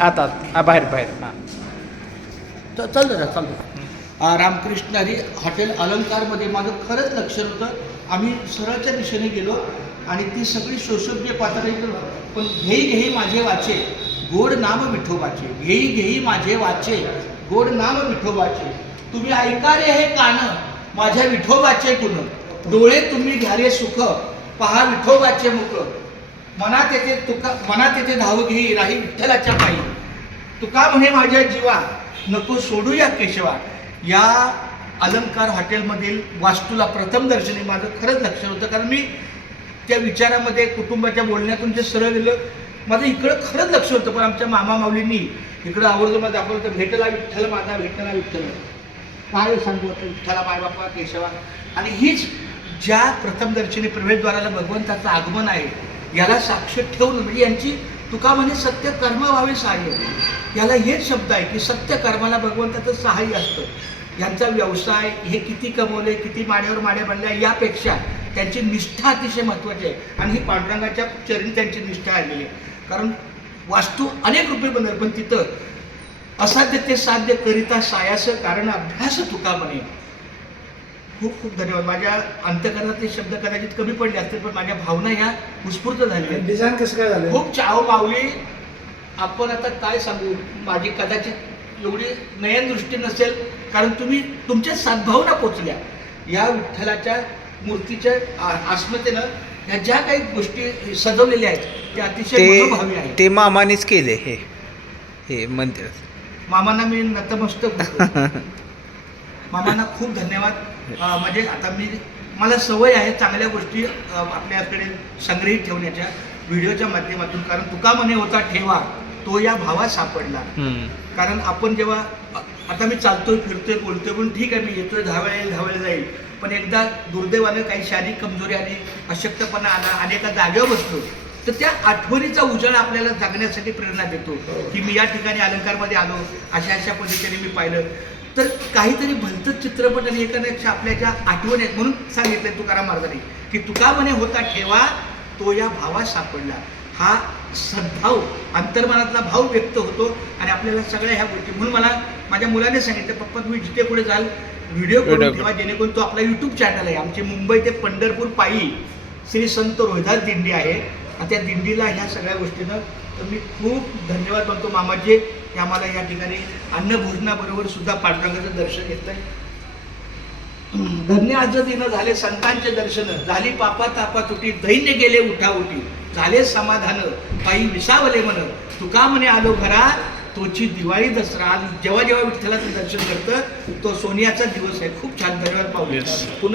आत आत बाहेर बाहेर हां. तर चल जरा चल रामकृष्ण हरी हॉटेल अलंकारमध्ये माझं खरंच लक्ष होतं आम्ही सरळच्या दिशेने गेलो आणि ती सगळी शोषोभ्य पात्र पण घेई घेई माझे वाचे गोड नाम विठोबाचे. घेई घेई माझे वाचे गोड नाम विठोबाचे. तुम्ही ऐका रे हे कान माझ्या विठोबाचे गुण. डोळे तुम्ही घ्या रे सुख पहा विठोबाचे मुख. मनात येते तुका मनात येते धाव घेई राही विठ्ठलाच्या पायी. तुका म्हणे माझ्या जीवा नको सोडूया केशवा. या अलंकार हॉटेलमधील वास्तूला प्रथम दर्शनी माझं खरंच लक्ष होतं कारण मी त्या विचारामध्ये कुटुंबाच्या बोलण्यातून जे सरळ गेलं माझं इकडं खरंच लक्ष होतं पण आमच्या मामा माऊलींनी इकडं आवर्जून मला दाखवलं तर भेटला विठ्ठल माझा भेटला विठ्ठल. काय सांगू आता विठ्ठला मायबापा केशवा. आणि हीच ज्या प्रथमदर्शनी प्रवेशद्वाराला भगवंताचं आगमन आहे याला साक्ष ठेवून म्हणजे यांची तुका म्हणे सत्य कर्म व्हावे सहाय्य. याला हेच शब्द आहे की सत्य कर्माला भगवंताचं सहाय्य असतं. यांचा व्यवसाय हे किती कमवले किती माड्यावर माड्या बनल्या यापेक्षा त्यांची निष्ठा अतिशय महत्त्वाची आहे. आणि ही पांडुरंगाच्या चरणी त्यांची निष्ठा आलेली आहे. कारण वास्तू अनेक रुपये बनल पण तिथं असाध्य ते साध्य करिता सायास कारण अभ्यास तुका म्हणे खूप खूप धन्यवाद. माझ्या अंतकरणातले शब्द कदाचित कमी पडले असतील पण माझ्या भावना ह्या उत्स्फूर्त आहेत. डिझाईन कसं काय झालं? खूप चाव माऊली आपण आता काय सांगू? माझी कदाचित एवढी नयनदृष्टी नसेल कारण तुम्ही तुमच्या सद्भावना पोचल्या. या विठ्ठलाच्या मूर्तीच्या आ- अस्मितेनं ह्या ज्या काही गोष्टी सजवलेल्या आहेत त्या अतिशय मनोभावी ते आहेत. ते मामानेच केले हे हे मंदिर. मामांना मी नतमस्तक. मामांना खूप धन्यवाद. अं, म्हणजे आता मी मला सवय आहे चांगल्या गोष्टी अं, आपल्याकडे संग्रहित ठेवण्याच्या व्हिडिओच्या माध्यमातून. कारण तुका म्हणे होता ठेवा तो या भावात सापडला. हम्म. कारण आपण जेव्हा अ- आता मी चालतोय फिरतोय बोलतोय पण ठीक आहे मी येतोय धावायला येईल धावायला जाईल. पण एकदा दुर्दैवानं काही शारीरिक कमजोरी आली अशक्तपणा आला आणि एका जागेवर बसलो तर त्या आठवणीचा उजाळा आपल्याला जगण्यासाठी प्रेरणा देतो की मी या ठिकाणी अलंकारमध्ये आलो अशा अशा पद्धतीने मी पाहिलं. तर काहीतरी भलतंच चित्रपट आणि एखाद्याच्या आपल्या ज्या आठवणी आहेत म्हणून सांगितलं तुकाराम महाराजांनी की तुका म्हणे होता ठेवा तो या भावात सापडला. हा सद्भाव अंतर्मनातला भाव व्यक्त होतो आणि आपल्याला सगळ्या ह्या गोष्टी. म्हणून मला माझ्या मुलाने सांगितलं पप्पा तुम्ही जिथे पुढे जाल व्हिडिओ करून ठेवा जेणेकरून तो आपला यूट्यूब चॅनल आहे. आमचे मुंबई ते पंढरपूर पायी श्री संत रोहिदास दिंडी आहे. आणि त्या दिंडीला ह्या सगळ्या गोष्टीनं तर मी खूप धन्यवाद मानतो मामाचे की आम्हाला या ठिकाणी अन्नभोजनाबरोबर सुद्धा पांडुरंगाचं दर्शन घेतलंय. धन्य आज दिनं झाले संतांचे दर्शन. झाली पापा तापा तुटी दैन्य गेले उठाउटी झाले समाधान पायी विसावले मन. तुका म्हणे आलो घरा तोची दिवाळी दसरा. जेव्हा जेव्हा विठ्ठलाचं दर्शन करतं तो सोनियाचा दिवस आहे. खूप छान. धन्यवाद पाहू. पुन्हा